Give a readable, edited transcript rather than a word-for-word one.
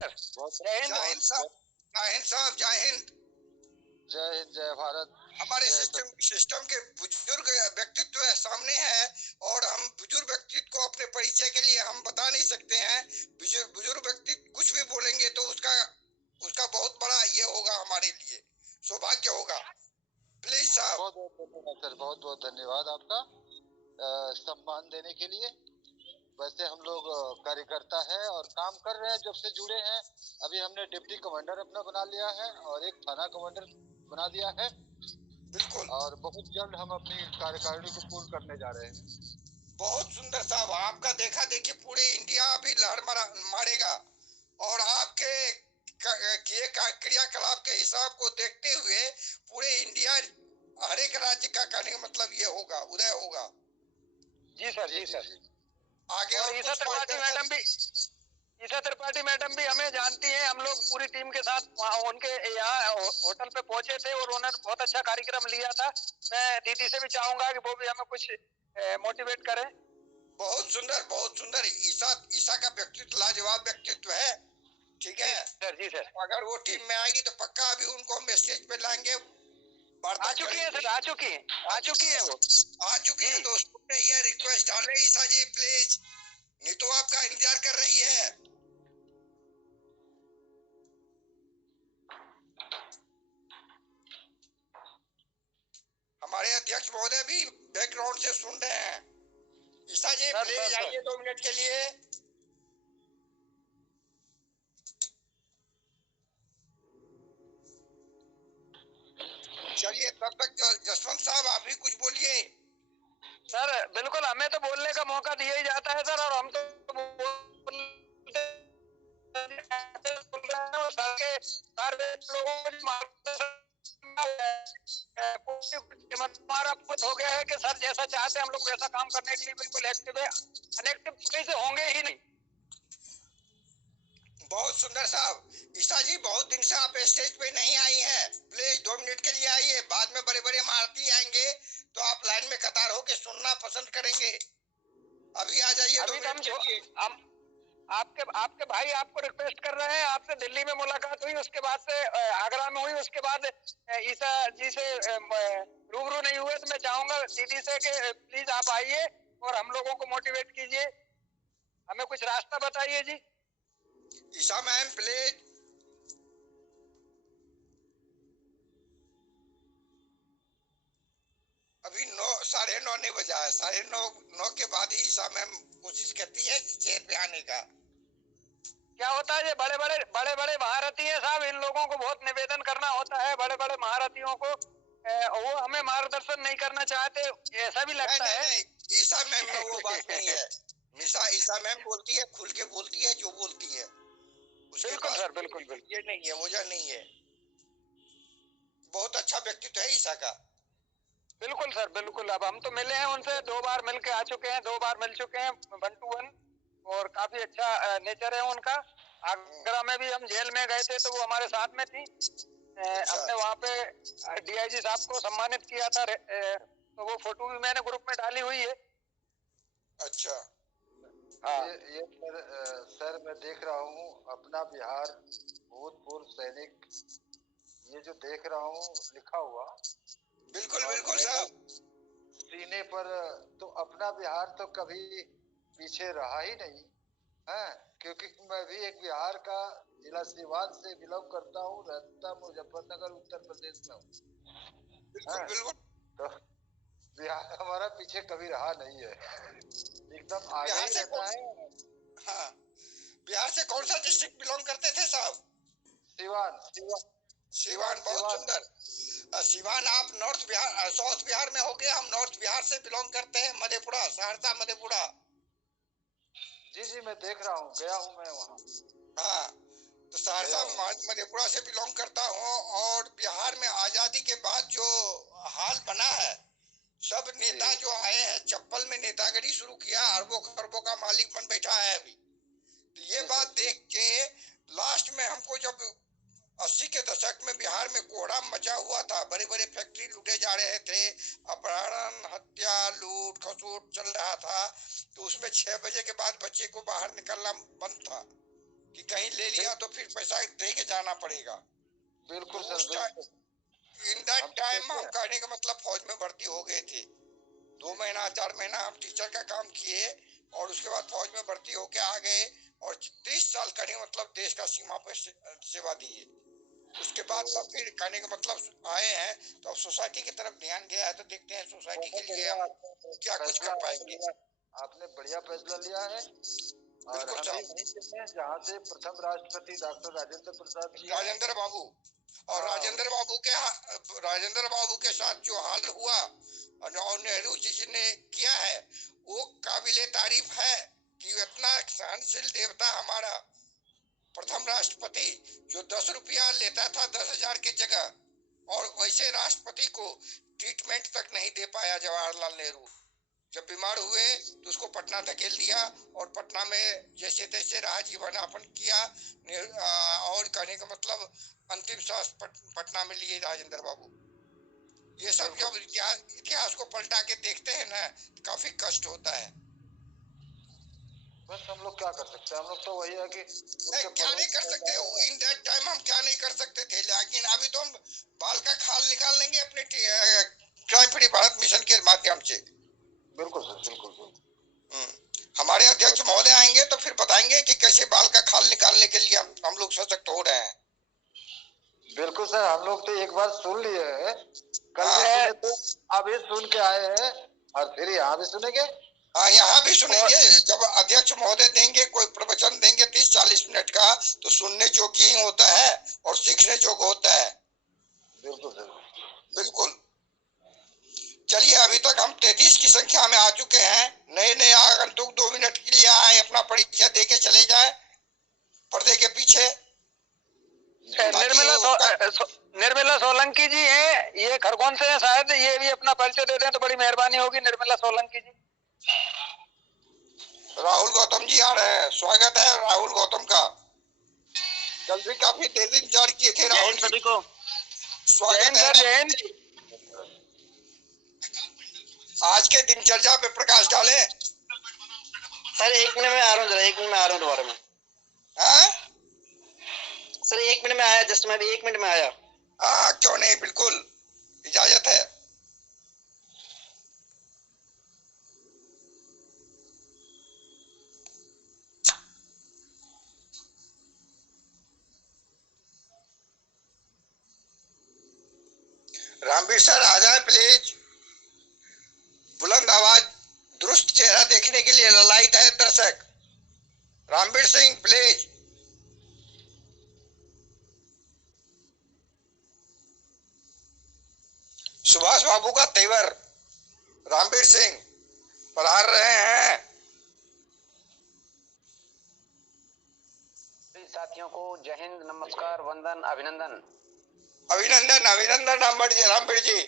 बहुत जय हिंद साहब। जय हिंद साहब। जय हिंद। जय हिंद, जय भारत। हमारे सिस्टम के बुजुर्ग व्यक्तित्व सामने है और हम बुजुर्ग व्यक्तित्व को अपने परिचय के लिए हम बता नहीं सकते हैं। बुजुर्ग व्यक्तित्व कुछ भी बोलेंगे तो उसका बहुत बड़ा ये होगा, हमारे लिए सौभाग्य होगा। प्लीज साहब। बहुत बहुत धन्यवाद सर, बहुत बहुत धन्यवाद आपका सम्मान देने के लिए। वैसे हम लोग कार्यकर्ता है और काम कर रहे हैं, जब से जुड़े हैं। अभी हमने डिप्टी कमांडर अपना बना लिया है और एक थाना कमांडर बना दिया है। बिल्कुल। और बहुत जल्द हम अपनी कार्यकारिणी को पूर्ण करने जा रहे हैं। बहुत सुंदर साहब, आपका देखा देखी पूरे इंडिया अभी लहर मारेगा और आपके किए क्रियाकलाप के हिसाब को देखते हुए पूरे इंडिया, हर एक राज्य का कहने का मतलब ये होगा, उदय होगा। जी सर, जी सर। आगे और ईसा त्रिपाठी मैडम भी हमें जानती है। हम लोग पूरी टीम के साथ वहाँ उनके यहाँ होटल पे पहुंचे थे और उन्होंने बहुत अच्छा कार्यक्रम लिया था। मैं दीदी से भी चाहूंगा कि वो भी हमें कुछ मोटिवेट करें। बहुत सुंदर, बहुत सुंदर। ईसा का व्यक्तित्व लाजवाब व्यक्तित्व है। ठीक है सर। जी सर। अगर वो टीम में आएगी तो पक्का अभी उनको हम स्टेज पे लाएंगे। आ चुकी है सर, आ चुकी है वो आ चुकी है। तो उसने ये रिक्वेस्ट डाले, ईसा जी प्लीज, नहीं तो आपका इंतजार कर रही है। हमारे अध्यक्ष महोदय भी बैकग्राउंड से सुन रहे हैं। ईसा जी प्लीज आइए 2 मिनट के लिए। चलिए तब तक जसवंत साहब आप भी कुछ बोलिए। सर बिल्कुल, हमें तो बोलने का मौका दिया ही जाता है सर, और हम तो हमारा हो गया है कि सर जैसा चाहते हैं हम लोग वैसा काम करने के लिए बिल्कुल एक्टिव है। अनएक्टिव कैसे होंगे ही नहीं। बहुत सुंदर साहब। ईसा जी बहुत दिन से आप स्टेज पे नहीं आई हैं, प्लीज 2 मिनट के लिए आइए। बाद में बड़े बड़े महारथी आएंगे तो आप लाइन में कतार होके सुनना पसंद करेंगे। अभी आ जाइए 2 मिनट के लिए। आपके भाई आपको रिक्वेस्ट कर रहे हैं। आपसे दिल्ली में मुलाकात हुई, उसके बाद से आगरा में हुई, उसके बाद ईसा जी से रूबरू नहीं हुए। तो मैं चाहूंगा दीदी से कि प्लीज आप आइए और हम लोगों को मोटिवेट कीजिए, हमें कुछ रास्ता बताइए जी। ईसा मैम प्लीज। अभी 9:30 नहीं बजा है। 9:30 के बाद ही ईसा मैम कोशिश करती है चेयर पे आने का। क्या होता है, ये बड़े बड़े महारथी हैं साहब, इन लोगों को बहुत निवेदन करना होता है। बड़े बड़े महारथियों को वो हमें मार्गदर्शन नहीं करना चाहते, ऐसा भी लगता है। नहीं, ईसा मैम में वो बात नहीं है। ईसा मैम बोलती है, खुल के बोलती है जो बोलती है। बिल्कुल सर, बिल्कुल बिल्कुल। ये नहीं है, वजह नहीं है। बहुत अच्छा व्यक्तित्व है ईसा का। बिल्कुल सर, बिल्कुल। अब हम तो मिले हैं उनसे, 2 बार मिल के आ चुके हैं, 2 बार मिल चुके हैं 1 to 1, और काफी अच्छा नेचर है उनका। आगरा में भी हम जेल में गए थे तो वो हमारे साथ में थी। हमने वहाँ पे डीआईजी साहब को सम्मानित किया था, तो वो फोटो भी मैंने ग्रुप में डाली हुई है। अच्छा। हाँ। ये सर मैं देख रहा हूँ अपना बिहार भूतपूर्व सैनिक, ये जो देख रहा हूँ लिखा हुआ। बिल्कुल बिल्कुल साहब। सीने पर तो अपना बिहार तो कभी पीछे रहा ही नहीं है, क्योंकि मैं भी एक बिहार का जिला सीवान से बिलोंग करता हूँ, रहता मुजफ्फरनगर उत्तर प्रदेश में हूँ। बिल्कुल बिल्कुल। तो बिहार हमारा पीछे कभी रहा नहीं है, एकदम आगे ही रहता है। हाँ। बिहार से कौन सा डिस्ट्रिक्ट बिलोंग करते थे साहब? सिवान। बहुत सुंदर। सिवान आप नॉर्थ बिहार, साउथ बिहार में हो गए। हम नॉर्थ बिहार से बिलोंग करते हैं, मधेपुरा, सहरसा मधेपुरा। जी जी मैं देख रहा हूँ, गया हूँ मैं वहाँ। हाँ, तो सहरसा मधेपुरा से बिलोंग करता हूँ। और बिहार में आजादी के बाद जो हाल बना है, सब नेता जो आए हैं चप्पल में नेतागिरी शुरू किया, अरबों खरबों का मालिक बन बैठा है अभी। तो ये बात देख के लास्ट में हमको, जब 80 के दशक में बिहार में कोहराम मचा हुआ था, बड़े बड़े फैक्ट्री लूटे जा रहे थे, अपहरण, हत्या, लूट खसूट चल रहा था, तो उसमें 6 बजे के बाद बच्चे को बाहर निकलना बंद था कि कहीं ले लिया तो फिर पैसा दे के जाना पड़ेगा। बिल्कुल तो सर, इन दैट टाइम हम कहने का मतलब फौज में भर्ती हो गए थे। 2 महीना 4 महीना हम टीचर का काम किए और उसके बाद फौज में भर्ती होके आ गए और 30 साल कहने का मतलब देश का सीमा पर सेवा दिए। उसके बाद तब फिर कहने का मतलब आए हैं तो अब सोसाइटी की तरफ ध्यान गया है, तो देखते हैं सोसाइटी के लिए हम क्या कुछ कर पाएंगे। आपने बढ़िया फैसला लिया है और बिल्कुल हम भी वहीं से हैं जहाँ से प्रथम राष्ट्रपति डॉक्टर राजेंद्र प्रसाद जी, राजेंद्र बाबू और राजेंद्र बाबू के साथ जो हाल हुआ और नेहरू जी ने किया है वो काबिले तारीफ है कि इतना सहनशील देवता हमारा प्रथम राष्ट्रपति जो 10 रुपया लेता था 10,000 की जगह और वैसे राष्ट्रपति को ट्रीटमेंट तक नहीं दे पाया जवाहरलाल नेहरू। जब बीमार हुए तो उसको पटना धकेल दिया और पटना में जैसे तैसे रहा जीवन यापन किया और कहने का मतलब अंतिम सांस पटना में लिए राजेंद्र बाबू। ये सब जब इतिहास को पलटा के देखते हैं ना तो काफी कष्ट होता है। बस हम लोग क्या कर सकते हैं, हम लोग तो वही है कि क्या नहीं कर सकते। इन दैट टाइम हम क्या नहीं कर सकते थे, लेकिन अभी तो हम बाल का खाल निकाल लेंगे अपने क्राइम फ्री भारत मिशन के माध्यम से। बिल्कुल सर, बिल्कुल। हमारे अध्यक्ष महोदय आएंगे तो फिर बताएंगे कि कैसे बाल का खाल निकालने के लिए हम लोग सशक्त हो रहे हैं। बिल्कुल सर, हम लोग तो एक बार सुन लिए हैं, कल भी सुने तो अभी सुन के आए हैं और फिर यहाँ भी सुनेंगे। हाँ, यहाँ भी सुनेंगे। जब अध्यक्ष महोदय देंगे कोई प्रवचन देंगे 30-40 मिनट का तो सुनने योग्य ही होता है और सीखने योग्य होता है। बिल्कुल सर, बिल्कुल। चलिए, अभी तक हम 33 की संख्या में आ चुके हैं। नए आगंतुक 2 मिनट के लिए आए, अपना परिचय दे के चले जाए पर्दे के पीछे। निर्मला सोलंकी जी हैं, ये खरगोन से हैं शायद, ये भी अपना परिचय दे दें तो बड़ी मेहरबानी होगी। निर्मला सोलंकी जी। राहुल गौतम जी आ रहे हैं, स्वागत है राहुल गौतम का। कल भी काफी देर इंतजार किए थे राहुल सभी को स्वागत है। जय हिंद। आज के दिनचर्या पे प्रकाश डाले सर। 1 मिनट में आ रहा हूँ, जरा 1 मिनट में आ रहा हूँ दोबारा में। सर 1 मिनट में आया, जस्ट मैं 1 मिनट में आया। हाँ, क्यों नहीं, बिल्कुल इजाजत है। रामवीर सर आ जाए प्लीज। बुलंद आवाज, दुरुस्त चेहरा देखने के लिए ललायत है दर्शक। रामवीर सिंह प्लीज। सुभाष बाबू का तेवर रामवीर सिंह पधार रहे हैं। साथियों को जय हिंद, नमस्कार, वंदन, अभिनंदन। अभिनंदन रामवीर जी।